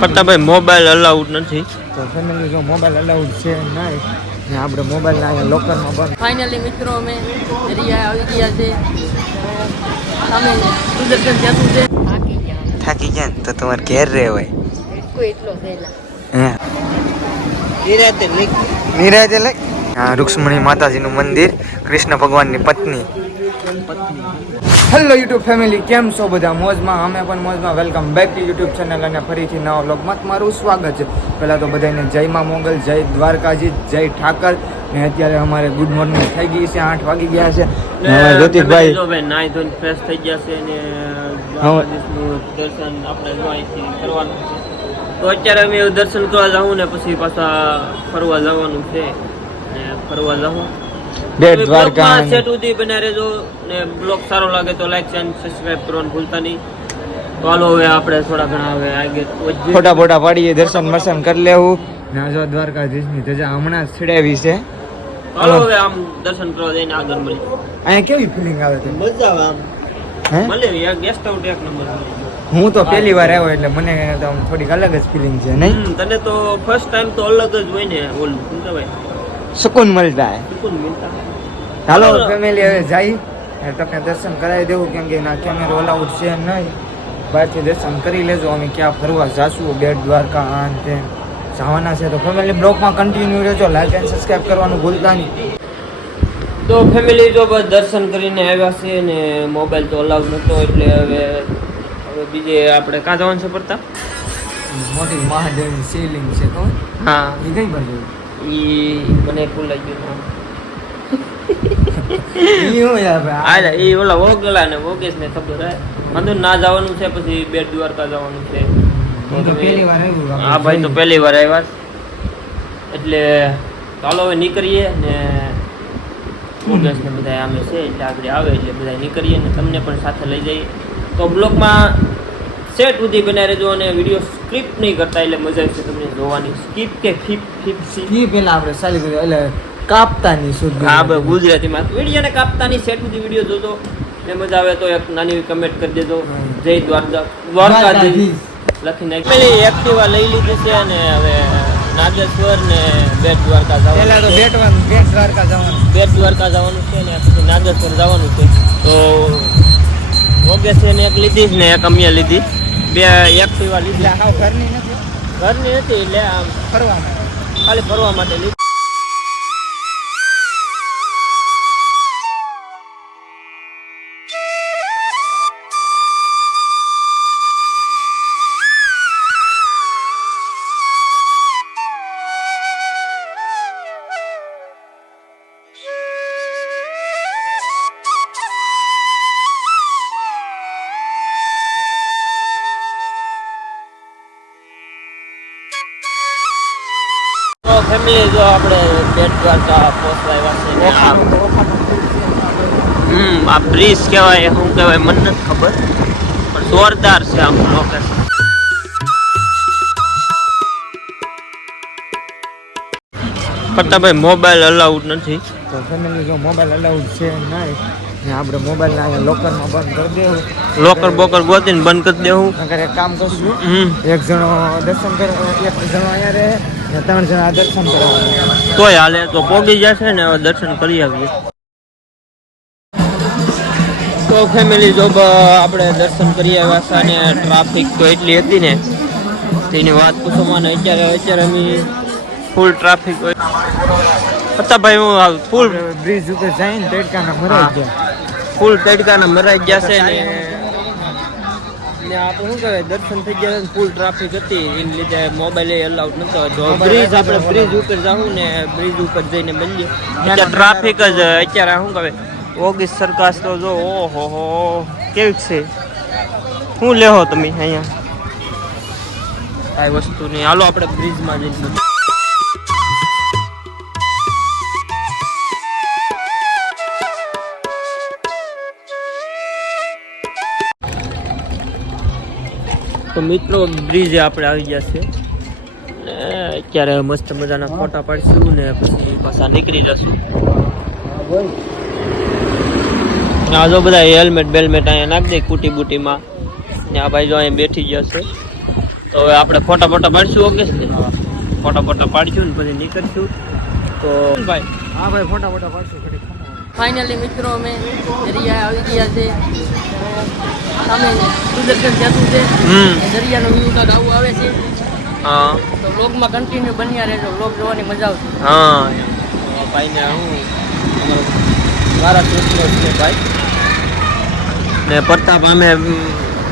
ભાઈ mobile allowed નથી તો ફેમિલી જો મોબાઈલ અલાઉડ છે નહીં ને આપણે મોબાઈલ અહીંયા લોકરમાં બંધ. ફાઇનલી મિત્રો અમે એરિયા આવી ગયા છે. સામે સુદર્શન સેતુ છે. થાકી ગયા તો તમારે ઘેર રહે હોય કોઈ એટલો થયેલા હે નિરાતે લઈ હા રૂક્ષ્મણી માતાજીનું મંદિર કૃષ્ણ ભગવાનની પત્ની. હેલો યુટ્યુબ ફેમિલી, કેમ છો બધા? મોજમાં? અમે પણ મોજમાં. Welcome back to YouTube channel અને ફરીથી નવા વ્લોગમાં તમારું સ્વાગત છે. પહેલાં તો બધાને જય માં મોગલ, જય દ્વારકાજી, જય ઠાકર. ને અત્યારે અમારે ગુડ મોર્નિંગ થઈ ગઈ છે, 8 વાગી ગયા છે. જ્યોતિષભાઈ જો ભાઈ નાઈ ધોઈને ફ્રેશ થઈ ગયા છે અને દર્શન આપણે જો અહીંથી કરવાનું છે. તો અત્યારે અમે દર્શન કરવા જાઉં ને પછી પાછા ફરવા જવાનું છે ને ફરવા જાઉં. બેટ દ્વારકા સેટ સુધી બન્યા રહેજો ને બ્લોગ સારો લાગે તો લાઈક અને સબસ્ક્રાઇબ કરવાનું ભૂલતા નહીં. તો હાલો હવે આપણે થોડા ઘણા હવે આગળ ફોટા ફોટા પાડીએ, દર્શન મર્શન કરી લેવું. ને જો દ્વારકાધીશની ધજા હમણાં જ ચડાવી છે. હાલો હવે આમ દર્શન કરવા જઈને આગળ મળી. અહીંયા કેવી ફિલિંગ આવે છે? મજા આવે આમ હે મળે ગેસ્ટ આઉટ એક નંબર. હું તો પહેલી વાર આવ્યો એટલે મને તો આમ થોડીક અલગ જ ફિલિંગ છે નહીં? તને તો ફર્સ્ટ ટાઈમ તો અલગ જ હોય ને ઓલું શું કહેવાય સુકૂન મળતા હે. સુકૂન મિલતા. હાલો ફેમિલી હવે જઈ તમને દર્શન કરાવી દેવું, કેમ કે એના કેમેરો અલાઉડ છે નહીં. બહારથી દર્શન કરી લેજો. અમે ક્યાં ફરવા જાશું, બેટ દ્વારકા આ તે જવાના છે. તો ફેમિલી બ્લોગમાં કન્ટિન્યુ રહેજો, લાઈક એન્ડ સબસ્ક્રાઈબ કરવાનું ભૂલતા નહીં. તો ફેમિલી જો બસ દર્શન કરીને આવ્યા છે ને મોબાઈલ તો અલાઉડ નહોતો એટલે હવે બીજે આપણે કાં જવાનું છે પડતા મોટી મહાદેવની શિવલિંગ છે તો હા એ કઈ બાજુ? એ મને ભૂલાઈ ગયું ઈ હું યાર હા એ ઓલા વોગલા ને વોગેશ ને ખબર હે અંદર ના જવાનું છે પછી બેટ દ્વારકા જવાનું છે. તો પહેલી વાર આવ્યું. હા ભાઈ તો પહેલી વાર આવ્યા એટલે ચાલો હવે નીકળીએ ને વોગેશ ને બધા આમે છે એટલે આપણે આવે એટલે બધા નીકળીએ ને તમને પણ સાથે લઈ જઈએ. તો બ્લોગમાં સેટ સુધી બનાવી રહેજો અને વિડીયો સ્ક્રિપ્ટ નહીં કરતા એટલે મજા આવશે તમને જોવાની. સ્કીપ કે ફીપ ઈ પેલા આપણે ચાલી ગયું એટલે કાપતાની શુદ્ધ. હા ભાઈ ગુજરાતીમાં વિડીયોને કાપતાની સેટ સુધી વિડીયો જોજો ને મજા આવે તો એક નાની કમેન્ટ કરી દેજો. જય દ્વારકાધીશ લખી નાખી. પેલી એક્ટિવા લઈ લીધી છે અને હવે નાગેશ્વર ને બેટ દ્વારકા જવાનું. પહેલા તો બેટ દ્વારકા જવાનું. બેટ દ્વારકા જવાનું છે ને પછી નાગેશ્વર જવાનું છે. તો ઓગેશ ને એક લીધી ને એક અમિયા લીધી, બે એક્ટિવા લીધી. હાવ ઘરની નથી એટલે આમ ફરવા ખાલી ફરવા માટે લીધી. ફેમિલી જો આપણે બેટ દ્વારકા પહોંચવા આવ્યા છે. આ બ્રિજ કહેવાય શું કહેવાય મને નથી ખબર પણ જોરદાર છે આમ લોકેશન. ભાઈ મોબાઈલ અલાઉડ નથી તો ફેમિલી જો મોબાઈલ અલાઉડ છે નહીં ને આપણે મોબાઈલ અહીંયા લોકરમાં બંધ કરી દેવું. લોકર બોકર ગોતીને બંધ કરી દેવું. અગર એક કામ કરશું, એક જણો દર્શન કરે, એક જણો અહીંયા રહે ને 3 જણા દર્શન કરવા તોય હાલે. તો પોગી જશે ને હવે દર્શન કરી આવીએ. તો ફેમિલી જો આપણે દર્શન કરી આવ્યા છે અને ટ્રાફિક તો એટલી હતી ને તેની વાત પૂછો મને. અત્યારે અમે ફૂલ ટ્રાફિક હોય ભાઈ. હું ફૂલ બ્રિજ ઉપર જઈને તડકાના મરાઈ ગયા. ફૂલ તડકાના મરાઈ ગયા છે ને આપણે શું કહેવાય દર્શન થઈ ગયા ને ફૂલ ટ્રાફિક હતી એને લીધે મોબાઈલ અલાઉડ નતો. બ્રિજ આપણે બ્રિજ ઉપર જાઉં ને બ્રિજ ઉપર જઈને મળીએ. અત્યારે ટ્રાફિક જ અત્યારે શું કહેવાય ઓગીસ સરકાર તો જો ઓહો હો કેવી છે. શું લેહો તમે અહીંયા કાંઈ વસ્તુ નહીં. હાલો આપણે બ્રિજમાં જઈને તો મિત્રો બ્રિજે આપણે આવી ગયા છે ને અત્યારે મસ્ત મજાના ફોટા પાડીશું ને પછી પાછા નીકળી જશું. આ જો બધા હેલ્મેટ બેલ્મેટ અહીંયા નાખી દે કુટી બુટીમાં ને આ ભાઈ જો અહીંયા બેઠી ગયા છે તો હવે આપણે ફોટા પાડશું ઓકે ફોટા પાડશું ને પછી નીકળશું તો ભાઈ હા ભાઈ ફોટા પાડશું ઘડી ફાઇનલી મિત્રો અમે દરિયા આવી ગયા છે સામે સુદર્શન સેતુ છે દરિયાનો વ્યૂ કાંક આવું આવે છે હા તો વ્લોગમાં કન્ટિન્યુ બન્યા રહેજો વ્લોગ જોવાની મજા આવશે હા ભાઈને હું મારા દોસ્તો છે ભાઈ ને પ્રતાપ અમે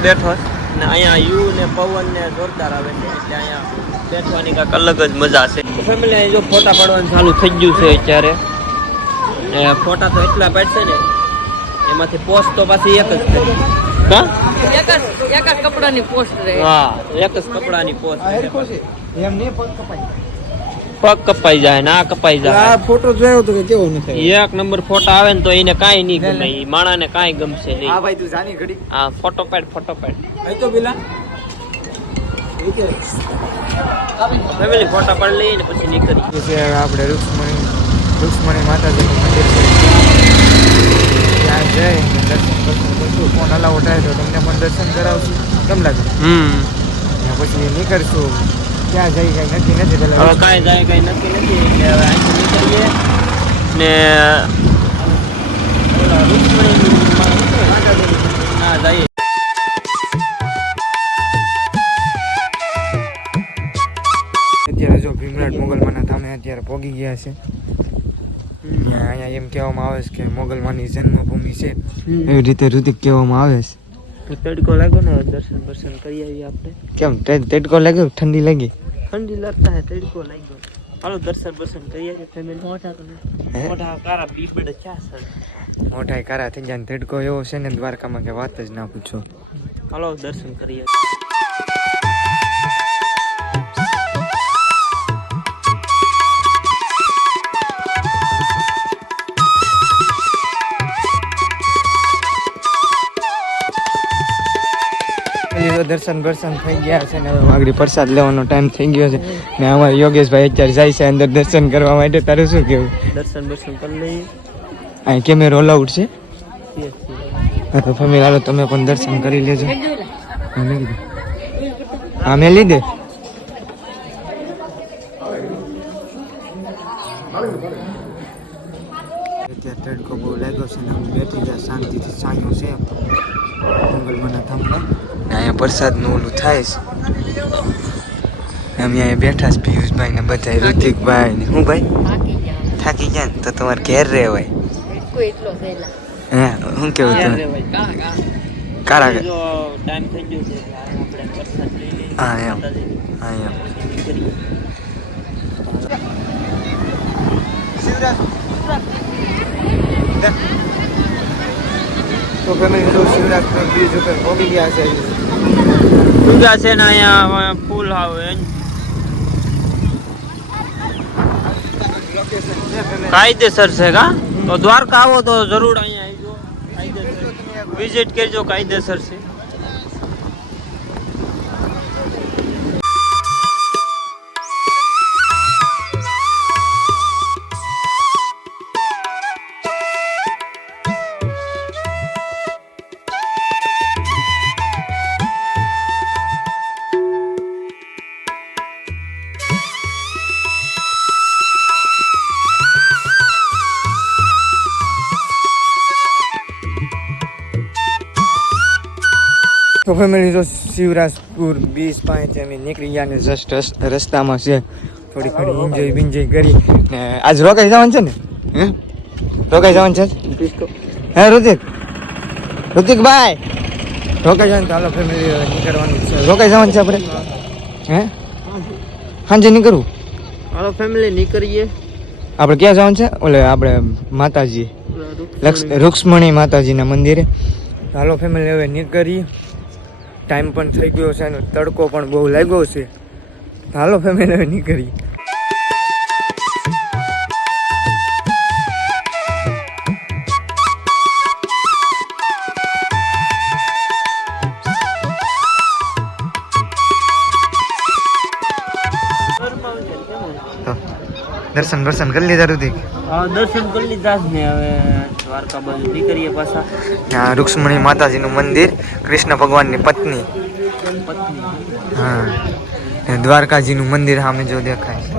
બેઠો ને અહીંયા યુ ને પવન ને જોરદાર આવે છે એટલે અહીંયા બેઠવાની કાંઈક અલગ જ મજા છે ફેમિલી અહીં જો ફોટા પાડવાનું ચાલુ થઈ ગયું છે અત્યારે ને ફોટા તો એટલા પાડશે ને એમાંથી પોસ્ટ તો પાછી એક જ કરી હા એક જ કપડાની પોસ્ટ રહે હા એક જ કપડાની પોસ્ટ એમ નહીં પગ કપાઈ જાય ના કપાઈ જાય આ ફોટો જોયો તો કે કેવો નથી એક નંબર ફોટા આવે ને તો એને કાંઈ નહીં ગમે ઈ માણાને કાંઈ ગમશે નહીં હા ભાઈ તું જાની ઘડી હા ફોટો પાડ આઈ તો પેલા ફેમિલી ફોટા પાડી લઈએ ને પછી નીકળી છે આપણે રૂક્ષ્મણી માતાજીનું મંદિર છે ત્યાં જઈ દર્શન કરશું ફોન અલાઉ થાય તો તમને પણ દર્શન કરાવશું કેમ લાગે ત્યાં પછી નીકળશું ક્યાં જઈ કઈ નક્કી નથી પેલા હવે કાંઈ જાય કાંઈ નક્કી નથી એટલે હવે અહીંથી નીકળીએ ને ઓલા રૂક્ષ્મણી ના જઈએ અત્યારે જો ભીમરાટ મોગલમાના ધામે અત્યારે પહોંચી ગયા છે અહીંયા એમ કહેવામાં આવે છે કે મોગલમાની જન્મભૂમિ છે એવી રીતે ઋતિક કહેવામાં આવે છે તડકો લાગ્યો ને દર્શન કરી આવીએ આપણે કેમ તડકો લાગ્યો ઠંડી લાગી ઠંડી लगता है તડકો લાગ્યો હાલો દર્શન કરી આવીએ ફેમિલી મોટા કારા પીપડ ચા સર મોટા કારા થઈ જાય તડકો એવો છે ને દ્વારકામાં કે વાત જ ના પૂછો હાલો દર્શન કરી આવીએ દર્શન થઈ ગયા છે ને હવે આગળ પ્રસાદ લેવાનો ટાઈમ થઈ ગયો છે ને અમારે યોગેશભાઈ અત્યારે જાય છે અંદર દર્શન કરવા માટે તારું શું કેવું દર્શન કરી લઈએ અહીં કેમેરો અલાઉડ છે હા તો ફેમિલી હાલો તમે પણ દર્શન કરી લેજો હા મેં લીધે અત્યારે તડકો બહુ લાગ્યો છે ને અમે બેઠી ગયા શાંતિથી છાંયો છે મંગલમાના ધામમાં અહીંયા પ્રસાદનું ઓલું થાય છે અમે અહીંયા બેઠા છે પિયુષભાઈ ને બધા ઋતિકભાઈ ને હું ભાઈ થાકી ગયા ને તો તમારે ઘેર રહેવાય હે શું કેવું તમે કાળા ટાઈમ થઈ ગયો છે આપણે પ્રસાદ લઈ લઈએ હા એમ તો ફેમિલી તો શિવરાજપુર બ્રિજ ઉપર પહોંચી ગયા છે ઉગા છે ને અહીંયા ફૂલ આવે કાયદેસર છે કા તો દ્વારકા આવો તો જરૂર અહીંયા આવજો કાયદેસર વિઝિટ કરજો કાયદેસર છે તો ફેમિલી તો શિવરાજપુર બીચ પાસેથી અમે નીકળી ગયા ને જસ્ટ રસ્તામાં છે થોડી ઘણી એન્જોય કરી ને આજ રોકાઈ જવાનું છે ને હે રોકાઈ જવાનું છે હે ઋતિકભાઈ રોકાઈ જવાનું ચાલો ફેમિલી નીકળવાનું છે રોકાઈ જવાનું છે આપણે હે સાંજે નીકળવું હાલો ફેમિલી નીકળીએ આપણે ક્યાં જવાનું છે ઓલે આપણે માતાજી રૂક્ષ્મણી માતાજીના મંદિરે હાલો ફેમિલી હવે નીકળીએ ટાઈમ પણ થઈ ગયો છે અને તડકો પણ બહુ લાગ્યો છે હાલો ફેમિલી હવે નીકળીએ દર્શન કરી લીધા રુધિક દર્શન કરી લીધા જ ને હવે દ્વારકા બાજુ નીકળીએ પાછા રૂક્ષ્મણી માતાજીનું મંદિર કૃષ્ણ ભગવાનની પત્ની હા ને દ્વારકાજીનું મંદિર સામે જો દેખાય છે.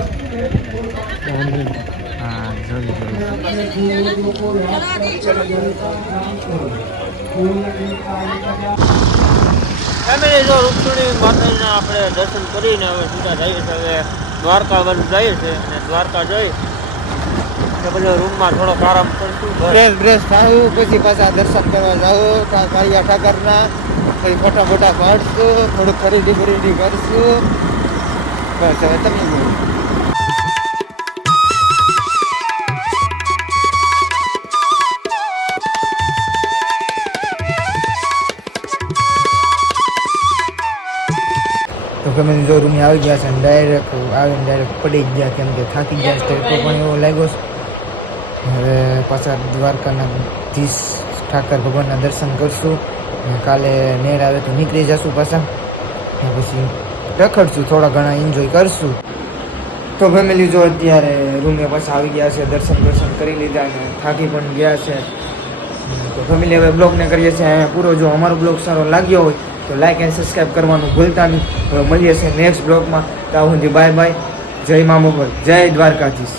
હા જોઈ ફેમિલી જો રૂકમણી માતાજીના આપણે દર્શન કરીને હવે સીધા જઈએ છીએ. હવે દ્વારકા બાજુ જઈએ છીએ અને દ્વારકા જઈ તો બધો રૂમમાં થોડોક આરામ કરશું. ફ્રેશ થાવું પછી પાછા દર્શન કરવા જાઉં કાળિયા ઠાકરના, પછી ફોટા ફોટા પાડશું, થોડુંક ખરીદી કરશું. બસ હવે તમે બોલો. તો ગમે જો રૂમે આવી ગયા છે, ડાયરેક્ટ આવીને ડાયરેક્ટ પડી જ ગયા, કેમ કે થાકી ગયા છે. તો પણ એવો લાગ્યો છે. હવે પાછા દ્વારકાના ધીશ ઠાકર ભગવાનના દર્શન કરશું અને કાલે નેર આવે તો નીકળી જશું પાછા, ને પછી રખડશું, થોડા ઘણા એન્જોય કરશું. તો ફેમિલી જો અત્યારે રૂમે પાછા આવી ગયા છે, દર્શન કરી લીધા અને થાકી પણ ગયા છે. તો ફેમિલી હવે બ્લોગને કરીએ છીએ અહીંયા પૂરો. જો અમારો બ્લોગ સારો લાગ્યો હોય તો લાઈક એન્ડ સબસ્ક્રાઈબ કરવાનું ભૂલતા નહીં. હવે મળીએ છીએ નેક્સ્ટ બ્લોગમાં. ત્યાં સુધી બાય બાય. જય મા મોગલ, જય દ્વારકાધીશ.